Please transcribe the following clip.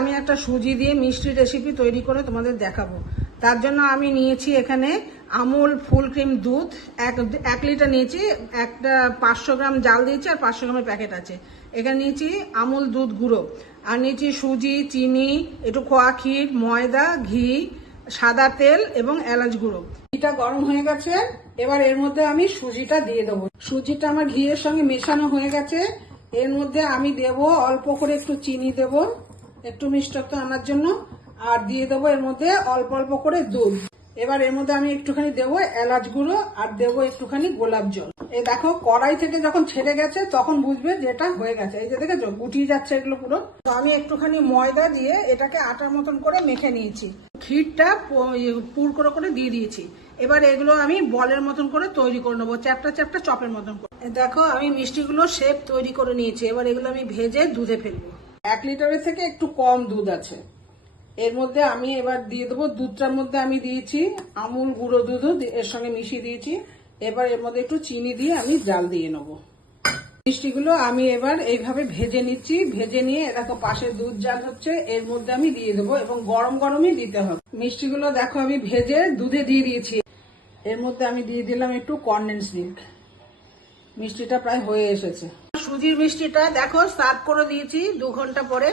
আমি একটা সুজি দিয়ে মিষ্টি রেসিপি তৈরি করে তোমাদের দেখাবো। তার জন্য আমি নিয়েছি এখানে আমুল ফুল ক্রিম দুধ 1 লিটার নিয়েছি, একটা 500 গ্রাম জাল দিয়েছি আর 500 গ্রামের প্যাকেট আছে। এখানে নিয়েছি আমুল দুধ গুঁড়ো, আর নিয়েছি সুজি, চিনি, একটু খোয়া ক্ষীর, ময়দা, ঘি, সাদা তেল এবং এলাচ গুঁড়ো। ঘিটা গরম হয়ে গেছে, এবার এর মধ্যে আমি সুজিটা দিয়ে দেবো। সুজিটা আমার ঘিয়ের সঙ্গে মেশানো হয়ে গেছে। এর মধ্যে আমি দেব অল্প করে একটু চিনি দেব, একটু মিষ্টত্ব আনার জন্য, আর দিয়ে দেবো এর মধ্যে অল্প অল্প করে দুধ। এবার এর মধ্যে আমি একটুখানি দেবো এলাচ গুঁড়ো আর দেবো একটুখানি গোলাপ জল। এই দেখো কড়াই থেকে যখন ছেড়ে গেছে তখন বুঝবে যে এটা হয়ে গেছে। এই যে দেখেছো গুটিয়ে যাচ্ছে এগুলো পুরো। তো আমি একটুখানি ময়দা দিয়ে এটাকে আটার মতন করে মেখে নিয়েছি, ক্ষীরটা পুর করে করে দিয়ে দিয়েছি। এবার এগুলো আমি বলের মতন করে তৈরি করে নেবো, চ্যাপটা চ্যাপটা চপের মতন করে। দেখো আমি মিষ্টিগুলো শেপ তৈরি করে নিয়েছি। এবার এগুলো আমি ভেজে দুধে ফেলবো। 1 লিটারের থেকে একটু কম দুধ আছে। এর মধ্যে আমি এবার দিয়ে দেবো, দুধটার মধ্যে আমি দিয়েছি আমুল গুঁড়ো দুধ, এর সঙ্গে মিশিয়ে দিয়েছি। এবার এর মধ্যে একটু চিনি দিয়ে আমি জাল দিয়ে নেবো। মিষ্টিগুলো আমি এবার এইভাবে ভেজে নিচ্ছি। ভেজে নিয়ে দেখো পাশে দুধ জাল হচ্ছে, এর মধ্যে আমি দিয়ে দেবো এবং গরম গরমই দিতে হবে। মিষ্টিগুলো দেখো আমি ভেজে দুধে দিয়ে দিয়েছি। এর মধ্যে আমি দিয়ে দিলাম একটু কনডেন্স মিল্ক। মিষ্টিটা প্রায় হয়ে এসেছে। সুজির মিষ্টিটা দেখো সার্ভ করে দিয়েছি 2 ঘন্টা পরে।